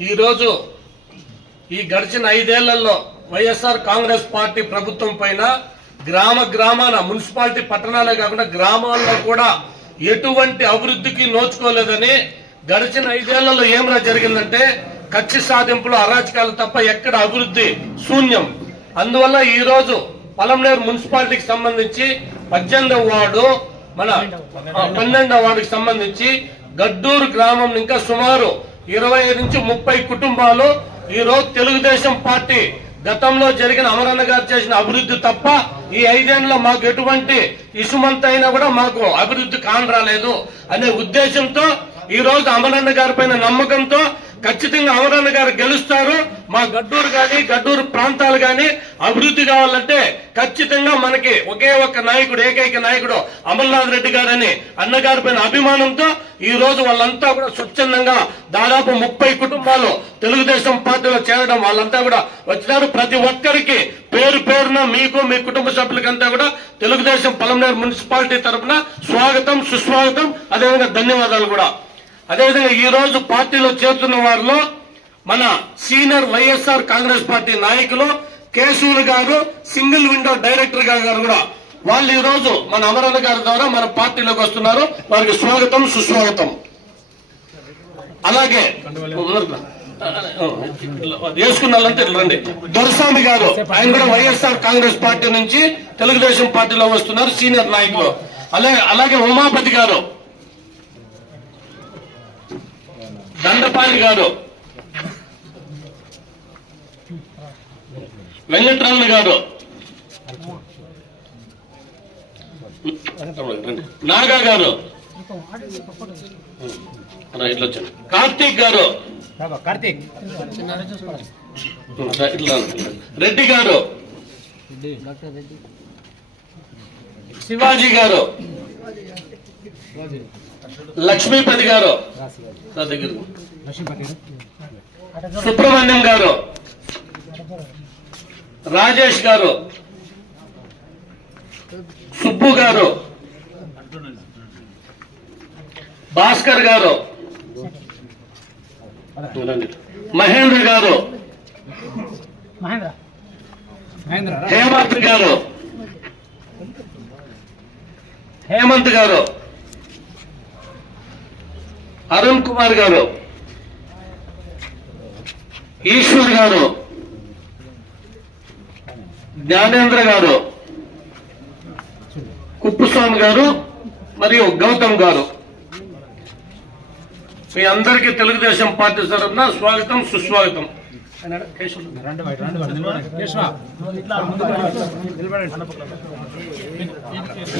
ఈరోజు ఈ గడిచిన ఐదేళ్ళలో వైఎస్ఆర్ కాంగ్రెస్ పార్టీ ప్రభుత్వం పైన గ్రామ గ్రామాన మున్సిపాలిటీ పట్టణాలే కాకుండా గ్రామాల్లో కూడా ఎటువంటి అభివృద్ధికి నోచుకోలేదని గడిచిన ఐదేళ్ళలో ఏమైనా జరిగిందంటే కక్ష సాధింపులు అరాచకాలు తప్ప ఎక్కడ అభివృద్ధి శూన్యం. అందువల్ల ఈ రోజు పలంనేరు మున్సిపాలిటీకి సంబంధించి పద్దెనిమిదవ వార్డు మన పన్నెండవ వార్డుకి సంబంధించి గడ్డూరు గ్రామం ఇంకా సుమారు ఇరవై నుంచి ముప్పై కుటుంబాలు ఈ రోజు తెలుగుదేశం పార్టీ గతంలో జరిగిన అమరన్న గారు చేసిన అభివృద్ధి తప్ప ఈ ఐదేళ్ళలో మాకు ఎటువంటి ఇసుమంత అయినా కూడా మాకు అభివృద్ధి కానరాలేదు అనే ఉద్దేశంతో ఈ రోజు అమరన్న గారి పైన నమ్మకంతో ఖచ్చితంగా అమరన్న గారు గెలుస్తారు. మా గడ్డూరు కానీ గడ్డూరు ప్రాంతాలు కానీ అభివృద్ధి కావాలంటే ఖచ్చితంగా మనకి ఒకే ఒక్క నాయకుడు ఏకైక నాయకుడు అమర్నాథ్ రెడ్డి గారని అన్నగారి పైన అభిమానంతో ఈ రోజు వాళ్ళంతా కూడా స్వచ్ఛందంగా దాదాపు ముప్పై కుటుంబాలు తెలుగుదేశం పార్టీలో చేరడం వాళ్ళంతా కూడా వచ్చినారు. ప్రతి ఒక్కరికి పేరు పేరున మీకు మీ కుటుంబ సభ్యులకంతా కూడా తెలుగుదేశం పలమనేరు మున్సిపాలిటీ తరఫున స్వాగతం సుస్వాగతం అదేవిధంగా ధన్యవాదాలు కూడా. అదేవిధంగా ఈ రోజు పార్టీలో చేరుతున్న వారిలో మన సీనియర్ వైఎస్ఆర్ కాంగ్రెస్ పార్టీ నాయకులు కేశవులు గారు సింగిల్ విండో డైరెక్టర్ గారు కూడా. వాళ్ళు ఈ రోజు మన అమరణ గారి ద్వారా మన పార్టీలోకి వస్తున్నారు. వారికి స్వాగతం సుస్వాగతం. అలాగే వేసుకున్న రండి. దొరస్వామి గారు ఆయన కూడా వైఎస్ఆర్ కాంగ్రెస్ పార్టీ నుంచి తెలుగుదేశం పార్టీలో వస్తున్నారు సీనియర్ నాయకులు. అలాగే అలాగే ఉమాపతి గారు దండపాణి గారు. వెంకటరమణ గారు. నాగా గారు. ఇట్లా వచ్చాను. కార్తీక్ గారు. కార్తీక్ ఇట్లా రెడ్డి గారు. శివాజీ గారు. లక్ష్మీపతి గారు. నా దగ్గర. సుబ్రహ్మణ్యం గారు. రాజేష్ గారు. సుబ్బు గారు. భాస్కర్ గారు. మహేంద్ర గారు. హేమంత్ గారు. హేమంత్ గారు. అరుణ్ కుమార్ గారు ఈశ్వర్ గారు జ్ఞానేంద్ర గారు కుప్పుస్వామి గారు మరియు గౌతమ్ గారు. మీ అందరికీ తెలుగుదేశం పార్టీ తరఫున స్వాగతం సుస్వాగతం.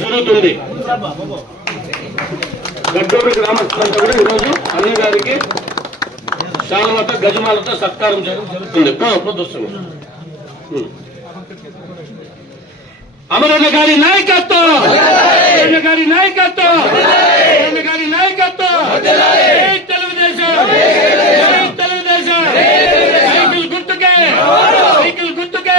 జరుగుతుంది. గడ్డూరు గ్రామస్తులంతా కూడా ఈరోజు అన్న గారికి శాలవత గజమాలతో సత్కారం చేయడం జరుగుతుంది. పో- అమరన్న గారి నాయకత్వం! అమరన్న గారి నాయకత్వం! అమరన్న గారి నాయకత్వం జై తెలుగుదేశం జై తెలుగుదేశం సైకిల్ గుర్తుకే సైకిల్ గుర్తుకే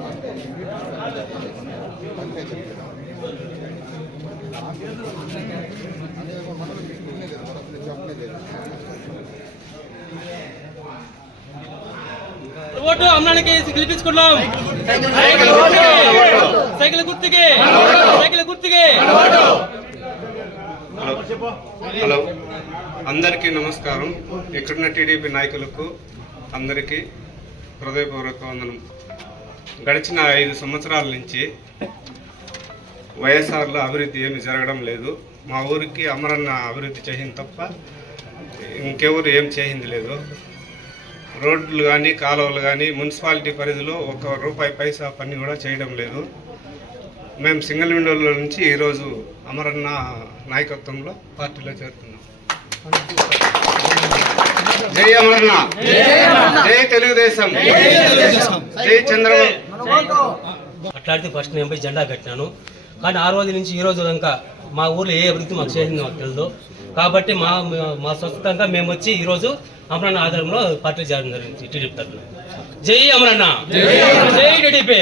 ఓటు అమ్మానికి గెలిపించుకున్నాం సైకిల్ గుర్తుకే. సైకిల్ గుర్తుకే. సైకిల్ గుర్తుకే. హలో. అందరికీ నమస్కారం. ఇక్కడున్న టీడీపీ నాయకులకు అందరికీ హృదయపూర్వక వందనం. గడిచిన ఐదు సంవత్సరాల నుంచి వైఎస్ఆర్లో అభివృద్ధి ఏమి జరగడం లేదు. మా ఊరికి అమరన్న అభివృద్ధి చేసింది తప్ప ఇంకెవరు ఏం చేసింది లేదు. రోడ్లు కానీ కాలువలు కానీ మున్సిపాలిటీ పరిధిలో ఒక రూపాయి పైసా పని కూడా చేయడం లేదు. మేము సింగిల్ విండోలో నుంచి ఈరోజు అమరన్న నాయకత్వంలో పార్టీలో చేరుతున్నాం. జై అమరన్న. జై తెలుగుదేశం. జై చంద్రబాబు. అట్లాంటి ఫస్ట్ నేను పోయి జెండా కట్టినాను. కానీ ఆ రోజు నుంచి ఈ రోజు దాకా మా ఊర్లో ఏ అభివృద్ధి మాకు చేసింది మాకు తెలియదు కాబట్టి మా మా స్వస్థంగా మేము వచ్చి ఈ రోజు అమరన్న ఆధారంలో పార్టీ చేరడం జరిగింది. టీడీపీ తరఫున. జై అమరన్న. జై టీడీపీ.